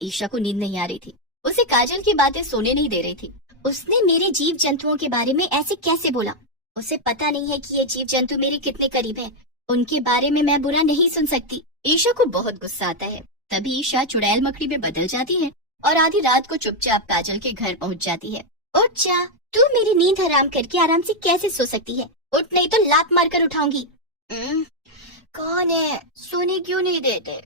ईशा को नींद नहीं आ रही थी। उसे काजल की बातें सोने नहीं दे रही थी। उसने मेरे जीव जंतुओं के बारे में ऐसे कैसे बोला? उसे पता नहीं है कि ये जीव जंतु मेरे कितने करीब है। उनके बारे में मैं बुरा नहीं सुन सकती। ईशा को बहुत गुस्सा आता है। तभी ईशा चुड़ैल मकड़ी में बदल जाती है और आधी रात को चुपचाप काजल के घर पहुंच जाती है। उठ जा, तू मेरी नींद हराम करके आराम से कैसे सो सकती है? उठ, नहीं तो लात मार कर उठाऊंगी। कौन है? सोने क्यों नहीं देते?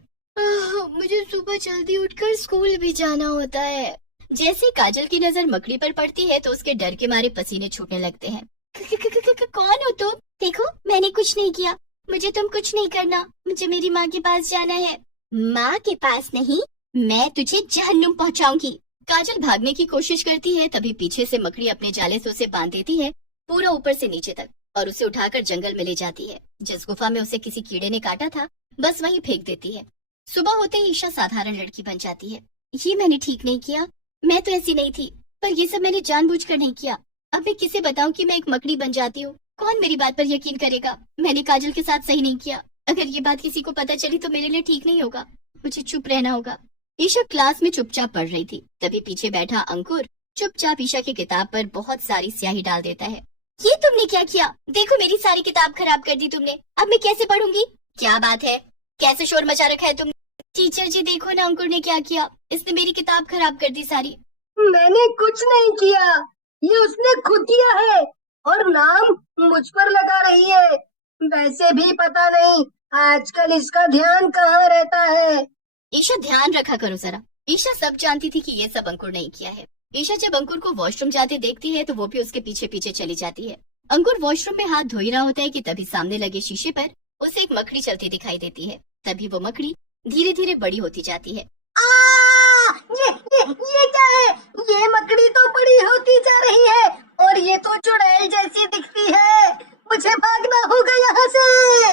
मुझे सुबह जल्दी उठकर स्कूल भी जाना होता है। जैसे काजल की नजर मकड़ी पर पड़ती है तो उसके डर के मारे पसीने छूटने लगते हैं। कौन हो तुम? देखो, मैंने कुछ नहीं किया। मुझे तुम कुछ नहीं करना। मुझे मेरी माँ के पास जाना है। माँ के पास नहीं, मैं तुझे जहन्नुम पहुँचाऊंगी। काजल भागने की कोशिश करती है, तभी पीछे से मकड़ी अपने जाले से उसे बांध देती है, पूरा ऊपर से नीचे तक, और उसे उठाकर जंगल में ले जाती है। जिस गुफा में उसे किसी कीड़े ने काटा था, बस वहीं फेंक देती है। सुबह होते ही ईशा साधारण लड़की बन जाती है। ये मैंने ठीक नहीं किया, मैं तो ऐसी नहीं थी, पर ये सब मैंने जानबूझकर नहीं किया। अब मैं किसे बताऊं कि मैं एक मकड़ी बन जाती हूँ? कौन मेरी बात पर यकीन करेगा? मैंने काजल के साथ सही नहीं किया। अगर ये बात किसी को पता चली तो मेरे लिए ठीक नहीं होगा। मुझे चुप रहना होगा। ईशा क्लास में चुपचाप पढ़ रही थी, तभी पीछे बैठा अंकुर चुपचाप ईशा की किताब पर बहुत सारी स्याही डाल देता है। ये तुमने क्या किया? देखो, मेरी सारी किताब खराब कर दी तुमने। अब मैं कैसे पढ़ूंगी? क्या बात है, कैसे शोर मचा रखा है तुमने? टीचर जी देखो ना, अंकुर ने क्या किया। इसने मेरी किताब खराब कर दी सारी। मैंने कुछ नहीं किया, ये उसने खुद किया है और नाम मुझ पर लगा रही है। वैसे भी पता नहीं आजकल इसका ध्यान कहाँ रहता है। ईशा, ध्यान रखा करो जरा। ईशा सब जानती थी कि ये सब अंकुर नहीं किया है। ईशा जब अंकुर को वॉशरूम जाते देखती है तो वो भी उसके पीछे पीछे चली जाती है। अंकुर वॉशरूम में हाथ धो ही रहा होता है कि तभी सामने लगे शीशे पर उसे एक मकड़ी चलती दिखाई देती है। तभी वो मकड़ी धीरे धीरे बड़ी होती जाती है। ये क्या है? ये मकड़ी तो बड़ी होती जा रही है और ये तो चुड़ैल जैसी दिखती है। मुझे भागना होगा यहाँ से।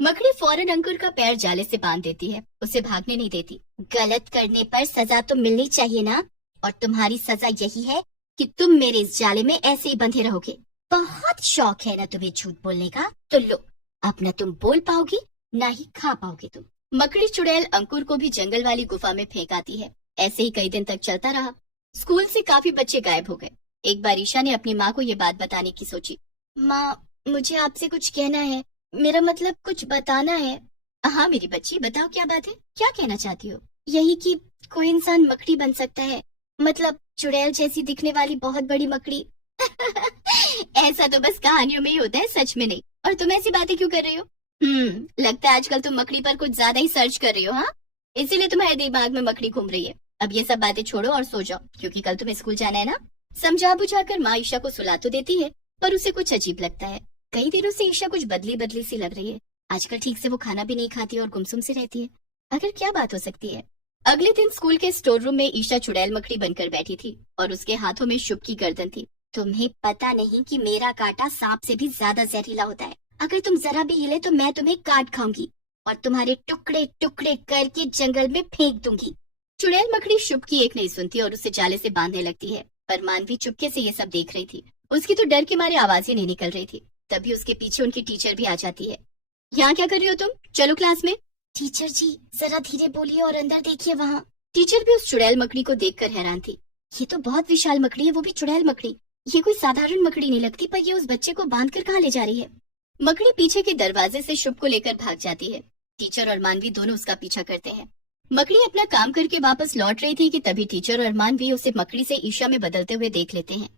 मकड़ी फौरन अंकुर का पैर जाले से बांध देती है, उसे भागने नहीं देती। गलत करने पर सजा तो मिलनी चाहिए ना, और तुम्हारी सजा यही है कि तुम मेरे इस जाले में ऐसे ही बंधे रहोगे। बहुत शौक है ना तुम्हें झूठ बोलने का, तो लो, अब न तुम बोल पाओगी ना ही खा पाओगे तुम। मकड़ी चुड़ैल अंकुर को भी जंगल वाली गुफा में फेंक आती है। ऐसे ही कई दिन तक चलता रहा। स्कूल से काफी बच्चे गायब हो गए। एक बार ईशा ने अपनी माँ को ये बात बताने की सोची। माँ, मुझे आपसे कुछ कहना है, मेरा मतलब कुछ बताना है। हाँ मेरी बच्ची, बताओ क्या बात है, क्या कहना चाहती हो? यही कि कोई इंसान मकड़ी बन सकता है, मतलब चुड़ैल जैसी दिखने वाली बहुत बड़ी मकड़ी। ऐसा तो बस कहानियों में ही होता है, सच में नहीं। और तुम ऐसी बातें क्यों कर रही हो? लगता है आजकल तुम मकड़ी पर कुछ ज्यादा ही सर्च कर रही हो। हाँ, इसीलिए तुम्हारे दिमाग में मकड़ी घूम रही है। अब ये सब बातें छोड़ो और सो जाओ, क्योंकि कल तुम्हें स्कूल जाना है ना। समझा बुझाकर माँ ईशा को सुला तो देती है, पर उसे कुछ अजीब लगता है। कई दिनों से ईशा कुछ बदली बदली सी लग रही है। आजकल ठीक से वो खाना भी नहीं खाती और गुमसुम से रहती है। आखिर क्या बात हो सकती है? अगले दिन स्कूल के स्टोर रूम में ईशा चुड़ैल मकड़ी बनकर बैठी थी और उसके हाथों में शुभ की गर्दन थी। तुम्हें पता नहीं कि मेरा कांटा सांप से भी ज्यादा जहरीला होता है। अगर तुम जरा भी हिले तो मैं तुम्हें काट खाऊंगी और तुम्हारे टुकड़े टुकड़े करके जंगल में फेंक दूंगी। चुड़ैल मकड़ी शुभ की एक नहीं सुनती और उसे जाले से बांधने लगती है, पर मानवी चुपके से ये सब देख रही थी। उसकी तो डर के मारे आवाज ही नहीं निकल रही थी। तभी उसके पीछे उनकी टीचर भी आ जाती है। यहाँ क्या कर रही हो तुम? चलो क्लास में। टीचर जी जरा धीरे बोलिए और अंदर देखिए वहाँ। टीचर भी उस चुड़ैल मकड़ी को देखकर हैरान थी। ये तो बहुत विशाल मकड़ी है, वो भी चुड़ैल मकड़ी। ये कोई साधारण मकड़ी नहीं लगती, पर ये उस बच्चे को बांध कर कहाँ ले जा रही है? मकड़ी पीछे के दरवाजे से शुभ को लेकर भाग जाती है। टीचर और मानवी दोनों उसका पीछा करते हैं। मकड़ी अपना काम करके वापस लौट रही थी कि तभी टीचर और मानवी उसे मकड़ी से ईशा में बदलते हुए देख लेते हैं।